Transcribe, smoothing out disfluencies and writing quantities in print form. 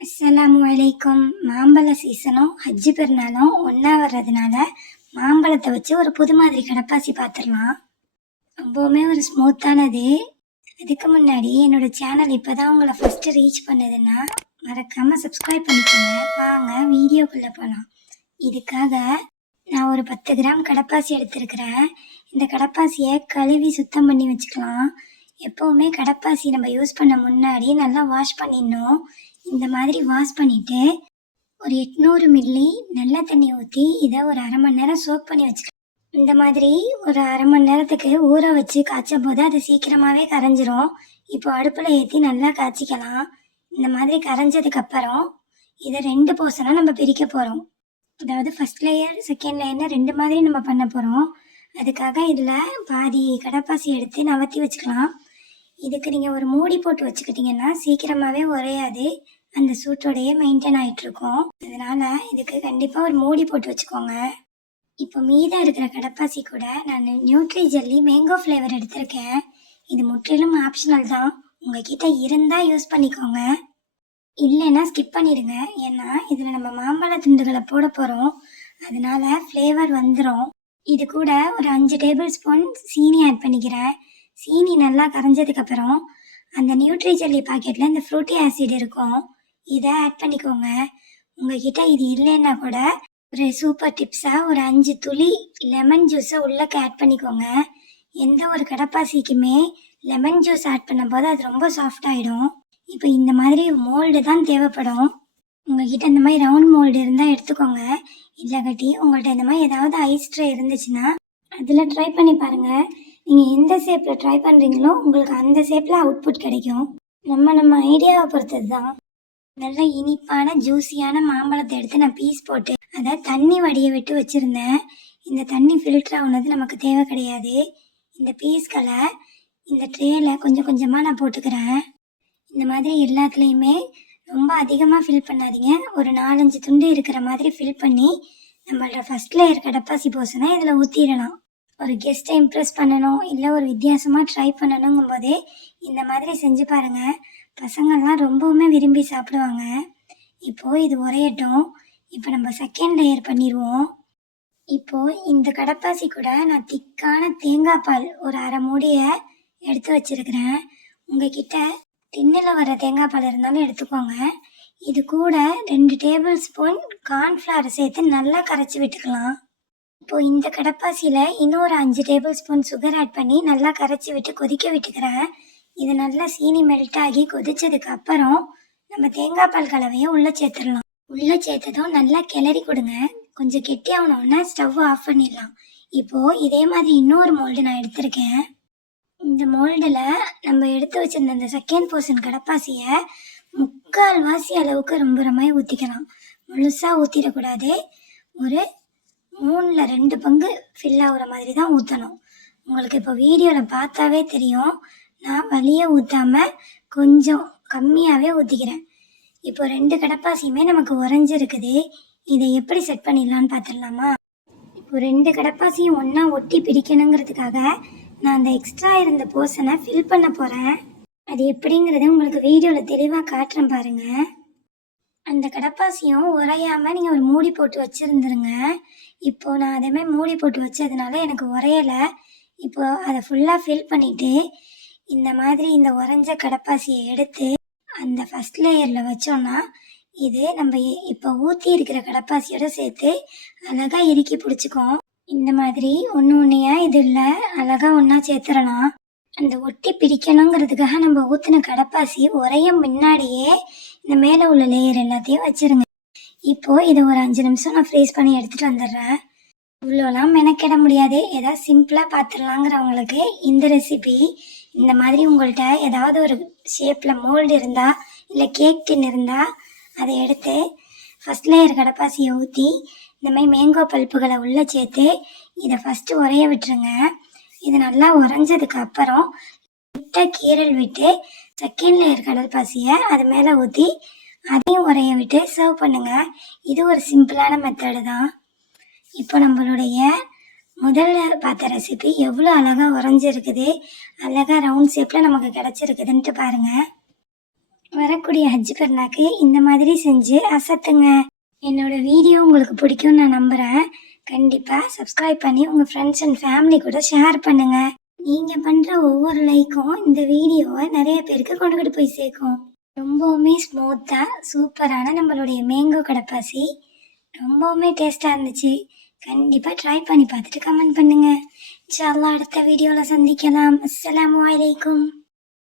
அஸ்ஸலாமு அலைக்கும். மாம்பழ சீசனும் ஹஜ்ஜி பெருநாளும் ஒன்றா வர்றதுனால மாம்பழத்தை வச்சு ஒரு புது மாதிரி கடப்பாசி பார்த்துடலாம். ரொம்பவுமே ஒரு ஸ்மூத்தானது. அதுக்கு முன்னாடி என்னோட சேனல் இப்போ தான் உங்களை ஃபஸ்ட்டு ரீச் பண்ணுதுன்னா மறக்காமல் சப்ஸ்கிரைப் பண்ணிக்கோங்க. வாங்க வீடியோக்குள்ளே போகலாம். இதுக்காக நான் ஒரு 10 கிராம் கடப்பாசி எடுத்துருக்கிறேன். இந்த கடப்பாசியை கழுவி சுத்தம் பண்ணி வச்சுக்கலாம். எப்போவுமே கடப்பாசி நம்ம யூஸ் பண்ண முன்னாடி நல்லா வாஷ் பண்ணிடணும். இந்த மாதிரி வாஷ் பண்ணிவிட்டு ஒரு 800 மில்லி நல்ல தண்ணி ஊற்றி இதை ஒரு அரை மணி நேரம் சோக் பண்ணி வச்சுக்கலாம். இந்த மாதிரி ஒரு அரை மணி நேரத்துக்கு ஊற வச்சு காய்ச்சும் போது அது சீக்கிரமாகவே கரைஞ்சிரும். இப்போ அடுப்பில் ஏற்றி நல்லா காய்ச்சிக்கலாம். இந்த மாதிரி கரைஞ்சதுக்கப்புறம் இதை 2 போர்ஷனாக நம்ம பிரிக்க போகிறோம். அதாவது ஃபஸ்ட் லேயர் செகண்ட் லேயர்னு 2 மாதிரி நம்ம பண்ண போகிறோம். அதுக்காக இதில் பாதி கடப்பாசி எடுத்து நவர்த்தி வச்சுக்கலாம். இதுக்கு நீங்கள் ஒரு மூடி போட்டு வச்சுக்கிட்டிங்கன்னா சீக்கிரமாகவே உரையாது, அந்த சூட்டோடையே மெயின்டைன் ஆகிட்டுருக்கும். அதனால் இதுக்கு கண்டிப்பாக ஒரு மூடி போட்டு வச்சுக்கோங்க. இப்போ மீதம் இருக்கிற கடப்பாசி கூட நான் நியூட்ரி ஜெல்லி மேங்கோ ஃப்ளேவர் எடுத்திருக்கேன். இது முற்றிலும் ஆப்ஷனல் தான். உங்ககிட்ட இருந்தால் யூஸ் பண்ணிக்கோங்க, இல்லைன்னா ஸ்கிப் பண்ணிடுங்க. ஏன்னா இதில் நம்ம மாம்பழ துண்டுகளை போட போகிறோம், அதனால ஃப்ளேவர் வந்துடும். இது கூட ஒரு 5 டேபிள் ஸ்பூன் சீனி ஆட் பண்ணிக்கிறேன். சீனி நல்லா கரைஞ்சதுக்கப்புறம் அந்த நியூட்ரி ஜெல்லி பாக்கெட்டில் இந்த ஃப்ரூட்டி ஆசிட் இருக்கும், இதை ஆட் பண்ணிக்கோங்க. உங்ககிட்ட இது இல்லைன்னா கூட ஒரு சூப்பர் டிப்ஸாக ஒரு 5 துளி லெமன் ஜூஸை உள்ளக்க ஆட் பண்ணிக்கோங்க. எந்த ஒரு கடப்பாசிக்குமே லெமன் ஜூஸ் ஆட் பண்ணும்போது அது ரொம்ப சாஃப்ட் ஆகிடும். இப்போ இந்த மாதிரி மோல்டு தான் தேவைப்படும். உங்ககிட்ட இந்த மாதிரி ரவுண்ட் மோல்டு இருந்தால் எடுத்துக்கோங்க. இல்லாட்டி உங்கள்கிட்ட இந்த மாதிரி ஏதாவது ஐஸ் ட்ரே இருந்துச்சுன்னா அதில் ட்ரை பண்ணி பாருங்கள். நீங்கள் எந்த ஷேப்பில் ட்ரை பண்ணுறீங்களோ உங்களுக்கு அந்த ஷேப்பில் அவுட்புட் கிடைக்கும். நம்ம ஐடியாவை பொறுத்தது தான். நல்ல இனிப்பான ஜூஸியான மாம்பழத்தை எடுத்து நான் பீஸ் போட்டு அதை தண்ணி வடிய விட்டு வச்சுருந்தேன். இந்த தண்ணி ஃபில்டர் ஆகுனது நமக்கு தேவை கிடையாது. இந்த பீஸ்களை இந்த ட்ரேயில் கொஞ்சம் கொஞ்சமாக நான் போட்டுக்கிறேன். இந்த மாதிரி எல்லாத்துலேயுமே ரொம்ப அதிகமாக ஃபில் பண்ணாதீங்க. ஒரு 4-5 துண்டு இருக்கிற மாதிரி ஃபில் பண்ணி நம்மளோட ஃபஸ்ட் லேயர் கடப்பாசி போர்ஷனை இதில் ஊற்றிடலாம். ஒரு கெஸ்ட்டை இம்ப்ரெஸ் பண்ணணும், இல்லை ஒரு வித்தியாசமாக ட்ரை பண்ணணுங்கும் போதே இந்த மாதிரி செஞ்சு பாருங்கள். பசங்கள்லாம் ரொம்பவுமே விரும்பி சாப்பிடுவாங்க. இப்போது இது உரையட்டும். இப்போ நம்ம செகண்ட் லேயர் பண்ணிடுவோம். இப்போது இந்த கடப்பாசி கூட நான் திக்கான தேங்காய் பால் ஒரு அரை மூடியை எடுத்து வச்சுருக்கிறேன். உங்ககிட்ட டின்னில் வர தேங்காய் பால் இருந்தாலும் எடுத்துக்கோங்க. இது கூட 2 டேபிள் ஸ்பூன் கார்ன்ஃப்ளவர் சேர்த்து நல்லா கரைச்சி விட்டுக்கலாம். இப்போது இந்த கடப்பாசியில் இன்னொரு 5 டேபிள் ஸ்பூன் சுகர் ஆட் பண்ணி நல்லா கரைச்சி விட்டு கொதிக்க விட்டுக்கிறேன். இது நல்லா சீனி மெல்ட் ஆகி கொதிச்சதுக்கு அப்புறம் நம்ம தேங்காய் பால் கலவையை உள்ளே சேர்த்துடலாம். உள்ளே சேர்த்ததும் நல்லா கிளறி கொடுங்க. கொஞ்சம் கெட்டியாகணுன்னா ஸ்டவ் ஆஃப் பண்ணிடலாம். இப்போது இதே மாதிரி இன்னொரு மோல்டு நான் எடுத்திருக்கேன். இந்த மோல்டில் நம்ம எடுத்து வச்சிருந்த இந்த செகண்ட் போர்ஷன் கடப்பாசியை 3/4 வாசி அளவுக்கு ரொம்ப ரமாய் ஊற்றிக்கலாம். முழுசாக ஊற்றிடக்கூடாது. ஒரு 3ல் 2 பங்கு ஃபில் ஆகுற மாதிரி தான் ஊற்றணும். உங்களுக்கு இப்போ வீடியோவில் பார்த்தாவே தெரியும், நான் வலியை ஊற்றாமல் கொஞ்சம் கம்மியாகவே ஊற்றிக்கிறேன். இப்போ 2 கடப்பாசியுமே நமக்கு உறைஞ்சிருக்குது. இதை எப்படி செட் பண்ணிடலான்னு பார்த்துடலாமா? இப்போ 2 கடப்பாசியும் ஒன்றா ஒட்டி பிடிக்கணுங்கிறதுக்காக நான் அந்த எக்ஸ்ட்ரா இருந்த போர்ஷனை ஃபில் பண்ண போகிறேன். அது எப்படிங்கிறத உங்களுக்கு வீடியோவில் தெளிவாக காட்டுறேன் பாருங்கள். அந்த கடப்பாசியும் உரையாமல் நீங்கள் ஒரு மூடி போட்டு வச்சுருந்துருங்க. இப்போது நான் அதேமாதிரி மூடி போட்டு வச்சதுனால எனக்கு உரையலை. இப்போது அதை ஃபுல்லாக ஃபில் பண்ணிவிட்டு இந்த மாதிரி இந்த உறைஞ்ச கடப்பாசியை எடுத்து அந்த ஃபஸ்ட் லேயரில் வச்சோன்னா இது நம்ம இப்போ ஊற்றி இருக்கிற கடப்பாசியோட சேர்த்து அழகாக இறுக்கி பிடிச்சிக்கும். இந்த மாதிரி ஒன்று ஒன்றையாக இதில் அழகாக ஒன்றா சேர்த்துடலாம். அந்த ஒட்டி பிடிக்கணுங்கிறதுக்காக நம்ம ஊற்றின கடப்பாசி உரைய முன்னாடியே இந்த மேலே உள்ள லேயர் எல்லாத்தையும் வச்சுருங்க. இப்போது இதை ஒரு 5 நிமிஷம் நான் ஃப்ரீஸ் பண்ணி எடுத்துகிட்டு வந்துடுறேன். இவ்வளோலாம் மெனக்கிட முடியாது, ஏதாவது சிம்பிளாக பார்த்துடலாங்கிறவங்களுக்கு இந்த ரெசிபி. இந்த மாதிரி உங்கள்கிட்ட ஏதாவது ஒரு ஷேப்பில் மோல்டு இருந்தால் இல்லை கேக் டின் இருந்தால் அதை எடுத்து ஃபஸ்ட் லேயர் கடப்பாசியை ஊற்றி இந்த மாதிரி மேங்கோ பல்ப்புகளை உள்ளே சேர்த்து இதை ஃபஸ்ட்டு உரைய விட்டுருங்க. இது நல்லா உறைஞ்சதுக்கு அப்புறம் விட்ட கீரல் விட்டு செகண்ட் லேயர் கடற்பாசியை அது மேலே ஊற்றி அதையும் உரைய விட்டு சர்வ் பண்ணுங்கள். இது ஒரு சிம்பிளான மெத்தடு தான். இப்போ நம்மளுடைய முதல்ல பார்த்த ரெசிபி எவ்வளோ அழகாக உறைஞ்சிருக்குது, அழகாக ரவுண்ட் ஷேப்பில் நமக்கு கிடச்சிருக்குதுன்ட்டு பாருங்கள். வரக்கூடிய ஹஜ் பெருநாக்கு இந்த மாதிரி செஞ்சு அசத்துங்க. என்னோட வீடியோ உங்களுக்கு பிடிக்கும்னு நான் நம்புகிறேன். கண்டிப்பாக சப்ஸ்கிரைப் பண்ணி உங்கள் ஃப்ரெண்ட்ஸ் அண்ட் ஃபேமிலி கூட ஷேர் பண்ணுங்கள். நீங்கள் பண்ணுற ஒவ்வொரு லைக்கும் இந்த வீடியோவை நிறைய பேருக்கு கொண்டுகிட்டு போய் சேர்க்கும். ரொம்பவுமே ஸ்மூத்தாக சூப்பரான நம்மளுடைய மேங்கோ கடப்பாசி ரொம்பவுமே டேஸ்ட்டாக இருந்துச்சு. கண்டிப்பாக ட்ரை பண்ணி பார்த்துட்டு கமெண்ட் பண்ணுங்கள். இன்ஷா அல்லாஹ் அடுத்த வீடியோவில் சந்திக்கலாம். அஸ்ஸலாமு அலைக்கும்.